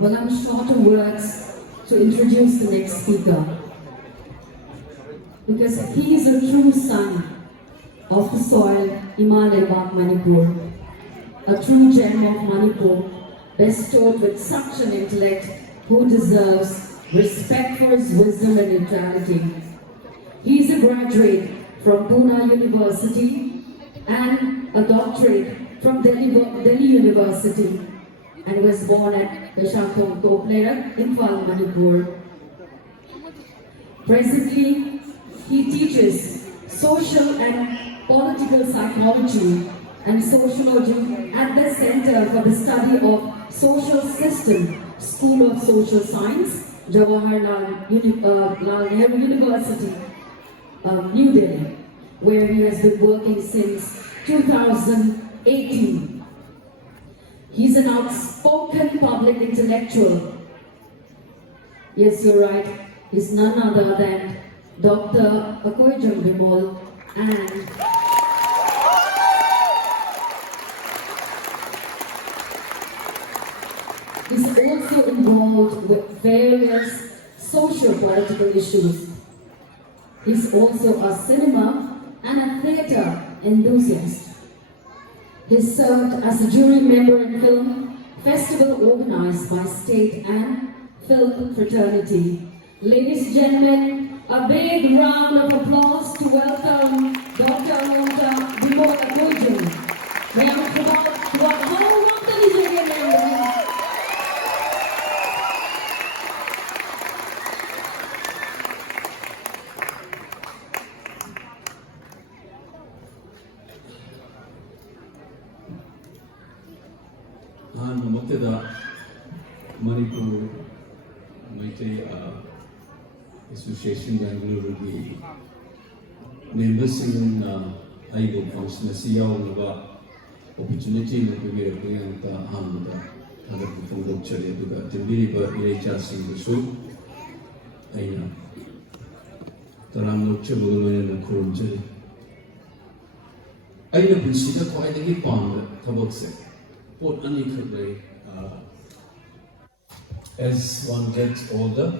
Well, I'm short of words to introduce the next speaker, because he is a true son of the soil, Mmab, Manipur, a true gem of Manipur, bestowed with such an intellect who deserves respect for his wisdom and neutrality. He is a graduate from Pune University and a doctorate from Delhi University, and was born at Peshakong Toplera, Imphal, Manipur. Presently, he teaches social and political psychology and sociology at the Center for the Study of Social System, School of Social Science, Jawaharlal Nehru University, New Delhi, where he has been working since 2018. He's an outspoken public intellectual. Yes, you're right. He's none other than Dr. Akoijam Bimol, and he's also involved with various socio-political issues. He's also a cinema and a theatre enthusiast. He served as a jury member in film festival organized by state and film fraternity. Ladies and gentlemen, a big round of applause to welcome Dr. Bimol Akoijam. Manipur Meitei Association Bangalore members in Aigo function opportunity to be a brilliant other from Chile to be a Single Aina Taram Chibul and Kurunjali. I have considered quite a hip on the Tabokse. What unequally as one gets older,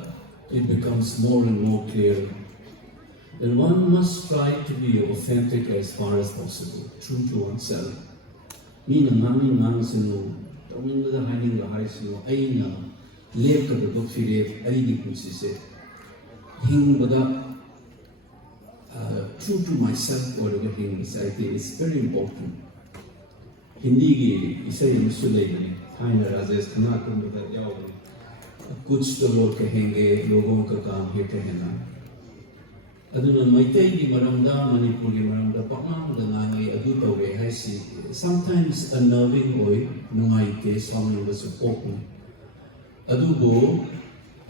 it becomes more and more clear that one must try to be authentic as far as possible, true to oneself. Mina nani nansinu, taminda the hiding the haisinu, aina, leka the book fire, aidi kunsise, hing bada, true to myself or the things I think is very important. Hindi isay musulay, Haina Rajesh Kanakum with that yaw. कुछ तो लोग कहेंगे लोगों का काम है कहना अदुना मैतेई की मरमदा मणिपुर की मरमदा पकनांग दनांगे अदु तवे है सी sometimes unnerving way नुआइते सामने बस ओपन अदु बो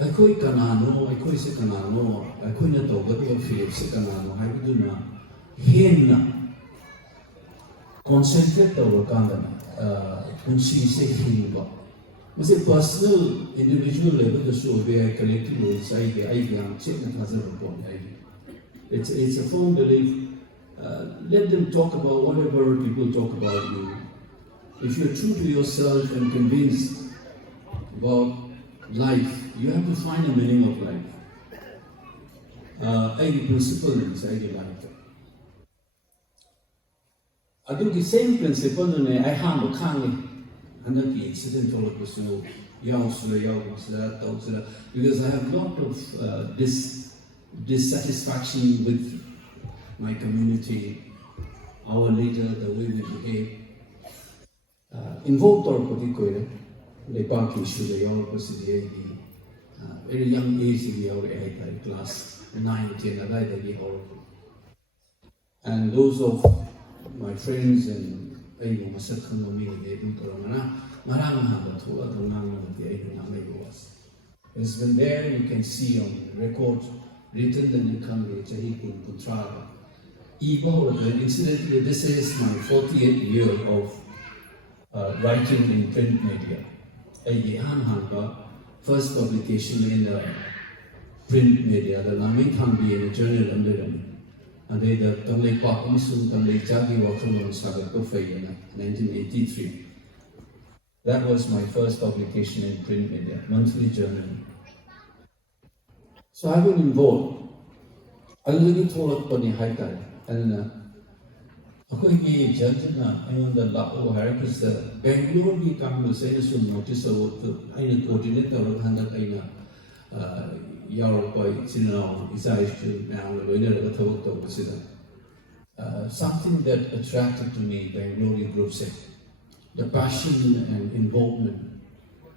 अकोई कनानो अकोई से कनानो अकोई न तो बदो फिर से कनानो है बिदुना हेना concentrate तो वकांगना उनसी से हिंगा As a personal, individual level, the show where collective rules, it's a firm belief. Let them talk about whatever people talk about you. If you're true to yourself and convinced about life, you have to find a meaning of life. A principle inside your life. I do the same principle, and I have a kind Handaki incident all of us know because I have a lot of dissatisfaction with my community, our leader, the way we behave. Involved our particular the park issue, the young person, very young age, class 9, 10, and those of my friends and I was a coming it's been there, you can see on record written that you come with Jahikun Putrava. Incidentally, this is my 48th year of writing in print media. First publication in the print media, the Laming Hambi in a journal under them. And they the Tamlay Park Misu Tamlay Jagi Wakamon Sagat Kofay in 1983. That was my first publication in print media, monthly journal. So I've been involved. Already told Pani Haikar, and Akoigi Jajana, and the Lako Harris, Bangalore, we come to say, so notice about the coordinator of Handa Aina, Yarokoi, Sinao, Isaiah, now, the winner of the Togo President. Something that attracted to me, Bangalore group say, the passion and involvement,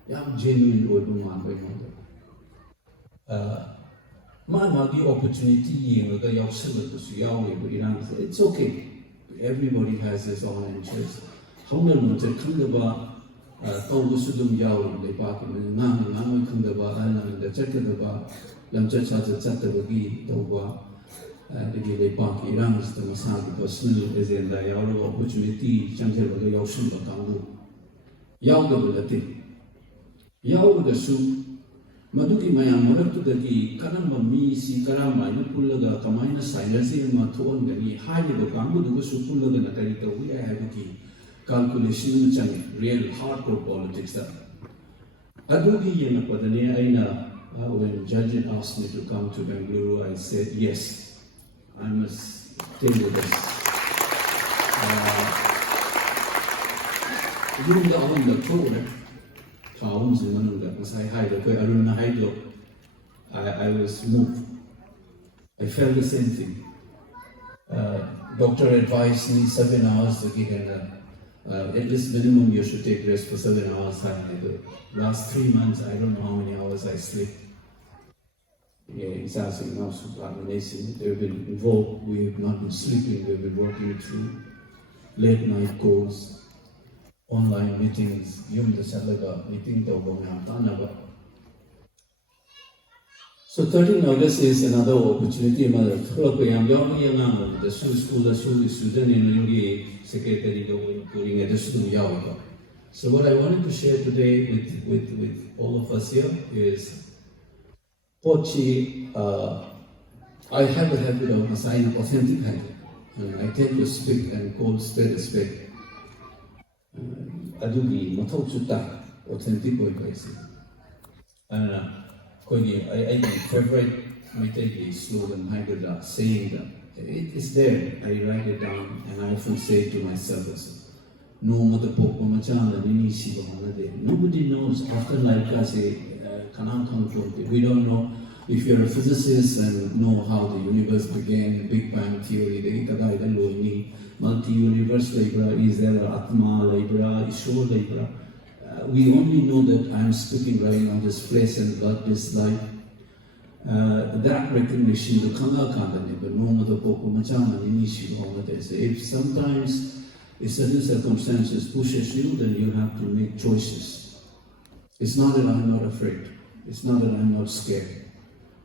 young genuine woman by the opportunity, it's okay. Everybody has his own interest. How do you know? Sudum Yaw, the park, and Nam Kundaba, and the Chakadaba, Lamchacha, Chatabagi, Toba, the park, Iran is the Masaki, personal is in the Yaw opportunity, Chantel, the Ocean of Tangu. Yaw the thing. Yaw the soup. Maduki Mayam, Maratudaki, Karama mi, si Karama, Pulaga, Kamina, Sinasi, and Maton, the high of Bambu, the Supula, and Akarita, we have calculation, real hardcore politics. Aduki and Padane Aina, when Judge asked me to come to Bangalore, I said, yes, I must tell you this. You know, on the tour, Towns in Manunda, as I hide, I was moved. I felt the same thing. Doctor advised me 7 hours to get at least minimum you should take rest for 7 hours. The last 3 months, I don't know how many hours I sleep. It's asking now subordination. They've been involved. We have not been sleeping. We've been working through late night calls, online meetings, meeting. So 13 August is another opportunity. The school student in secretary during a student. So what I wanted to share today with all of us here is Pochi. I have a habit of assigning authentic habit. I tend to speak and call spade a spade. Adugi mathau chuta authentic voice. And I favorite Meitei slogan Hydra saying that it is there. I write it down and I often say to myself, no mother popo machana nini shiva manade. Nobody knows after life we don't know. If you're a physicist and know how the universe began, Big Bang theory, multi-universe labor, is there Atma labor, Ishur labor. We only know that I'm speaking right now, this flesh and blood, this life. That recognition, the Kanga Kanda, but no mother Popo Machama, if sometimes, if certain circumstances pushes you, then you have to make choices. It's not that I'm not afraid. It's not that I'm not scared.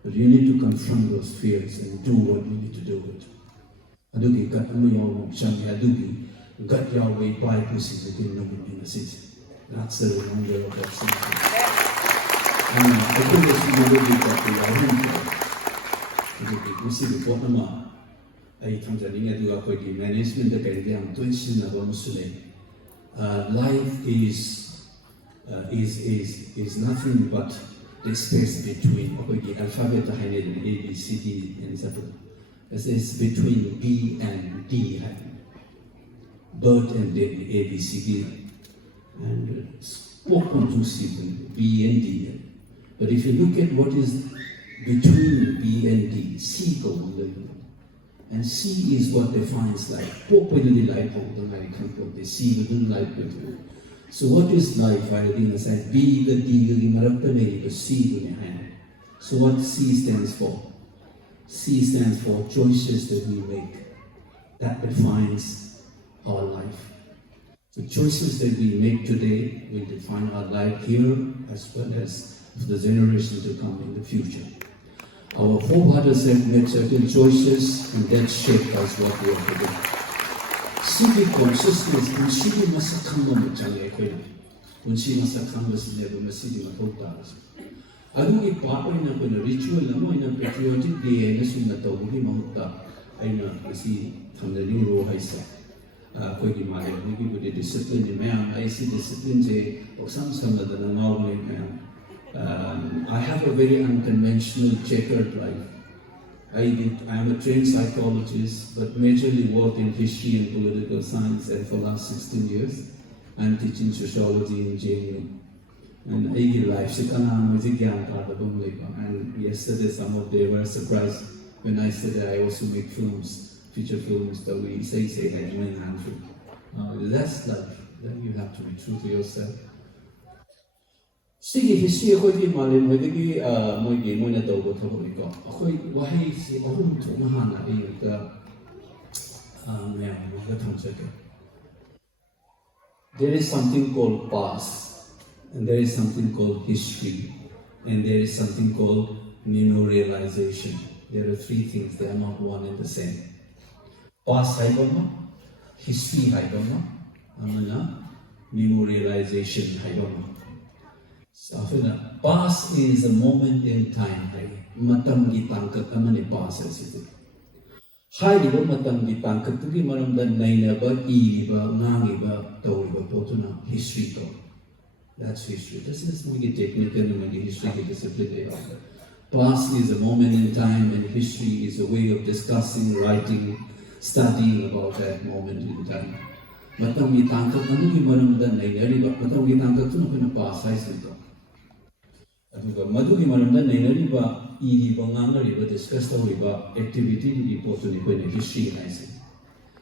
But you need to confront those fears and do what you need to do with it. Adugi gat amayaw changi adugi gat Yahweh pai pusi within nobody in the city. That's the reminder of that city. And I think it's nobody got the Adugi pusi the Potama. I Tanzania do up with the management of the intuition of Muslim. Life is nothing but the space between the alphabet and A, B, C, D, and Z. It's between B and D, bird and D, A, B, C, D, and spoken to C, B and D. But if you look at what is between B and D, C goes and C is what defines life. Popularly life of the American people, they see within life. So what is life? I think said B, the D, the C in your hand. So what C stands for? C stands for choices that we make. That defines our life. The choices that we make today will define our life here as well as for the generation to come in the future. Our forefathers have made certain choices and that shaped us what we are today. Civic consciousness and civic masakamba chale kwela. Unsi masakamba sinebo masidi matota. Adugi part ina kwela ritual amo ina patriotic day na sunna tawuri mahutta aina si thamdani ro haisa. ꯑꯩꯈꯣꯏꯒꯤ ꯃꯥꯂꯦꯝꯒꯤꯕꯨꯗꯤ ꯗꯤꯁꯤꯄ꯭ꯂꯤꯟꯅꯤ ꯃꯌꯥꯝ ꯑꯩꯁꯤ ꯗꯤꯁꯤꯄ꯭ꯂꯤꯟꯁꯦ ꯄꯣꯛꯁꯝ ꯁꯝꯅꯗꯅ ꯉꯥꯎꯕꯅꯤ ꯃꯌꯥꯝ. I have a very unconventional checkered life. I am a trained psychologist, but majorly worked in history and political science, and for the last 16 years, I'm teaching sociology in JNU. And I life and yesterday some of them were surprised when I said that I also make films, feature films that we say like that's life. Then you have to be true to yourself. Sigi history akhoi malim hoidagi moi ge moi na tawbo thaboi ko akhoi wahai se ahum thuna hana ai ta mayam ga thomsake. There is something called past, and there is something called history, and there is something called memorialization. There are three things, they are not one and the same. Past haibama, history haibama, amana memorialization haibama. So past is a moment in time. Matam gi tangkat amane past asite. Haiba matam gi tangkat gi maramda nainaba iba ngangiba tawiba potuna history to. That's history. This is magi technical magi history discipline. Past is a moment in time, and history is a way of discussing, writing, studying about that moment in time. Matam gi tangkat gi maramda nainariba matam gi tangkat tuna kuna past haisito. Madugi maramda nainariba iriba nganariba discuss tawriba activity di potuni koine history naisi.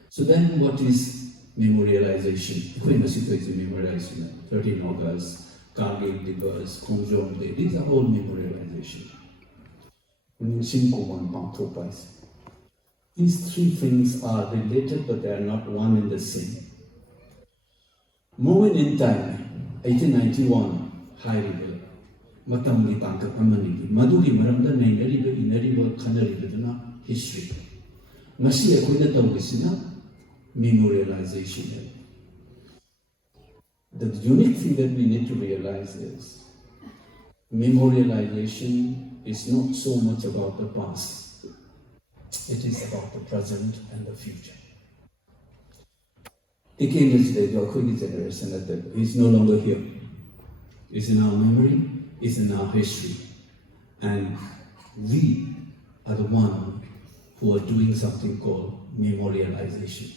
So then what is memorialization? Koine masito is memorialization. 13 August, Kargil Divas, Khongjom Day, these are all memorialization. These three things are related, but they are not one and the same. Moment in time, 1891, Hairiba. Matam gi tangkat amani madugi maramda nainariba inariba khanariba duna history. Ngasi akoina tawgisina memorialization. The unique thing that we need to realize is memorialization is not so much about the past. It is about the present and the future. The king is the generation that is no longer here. It's in our memory. Is in our history, and we are the one who are doing something called memorialization.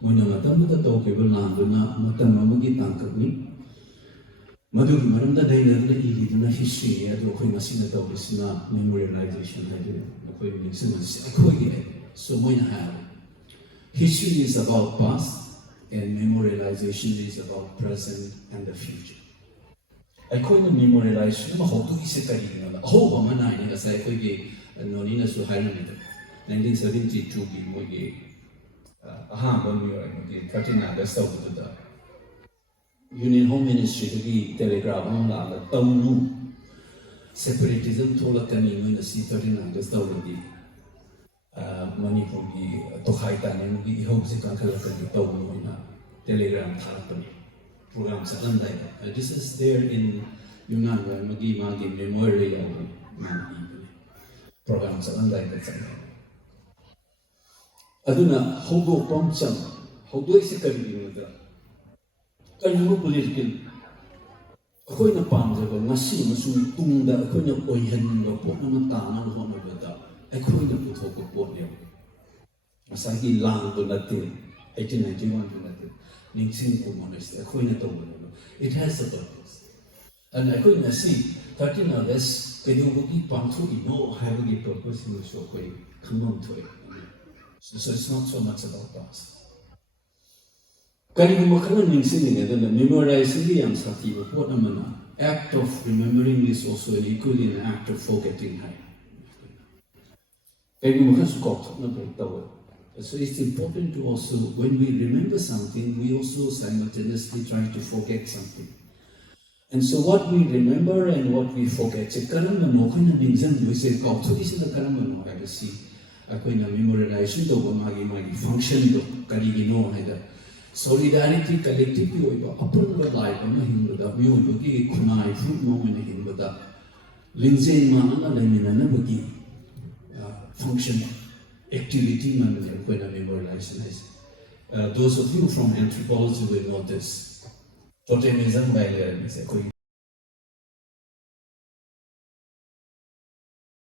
Moina matam da to ke bulan duna matam amagi tangkapni madugi maramda daina igi duna history ya do khoi masina to bisna memorialization haidu khoi mixin khoi so moina have history is about past and memorialization is about present and the future. Aikoina memorialization ma hotu ise karina ho ba mana ina sai koi ge nonina su haina ni 1972 gi mo ge aha ba mi oi mo ge 13 August to da Union Home Ministry gi telegraph on la tawnu separatism thola kani mo na si 13 August to di Manipur gi tokhai ta ne gi ho se kan khala ka gi tawnu ina telegram tharapani program sa landai. This is there in Yunnan where magi memorial program sa landai that sa. Aduna hogo pomcham hogo ise kari da. Kanyo political khoi na pam ja ba ngasi masu tungda khoi na oihan ga po na ta na ho na da. Ai khoi na puthok ko po ne. Masagi lang to natin 1891 to natin. It has a purpose. And I couldn't see 13 August, can you be punctual? No, having a purpose in the show, come on to it. So it's not so much about us. Can you memorizing the ansati? What act of remembering is also equally an act of forgetting. So it's important to also, when we remember something, we also simultaneously try to forget something. And so what we remember and what we forget, we say, memorialization function solidarity collectively function activity memorialization. those of you from anthropology will know this. totemism by learning.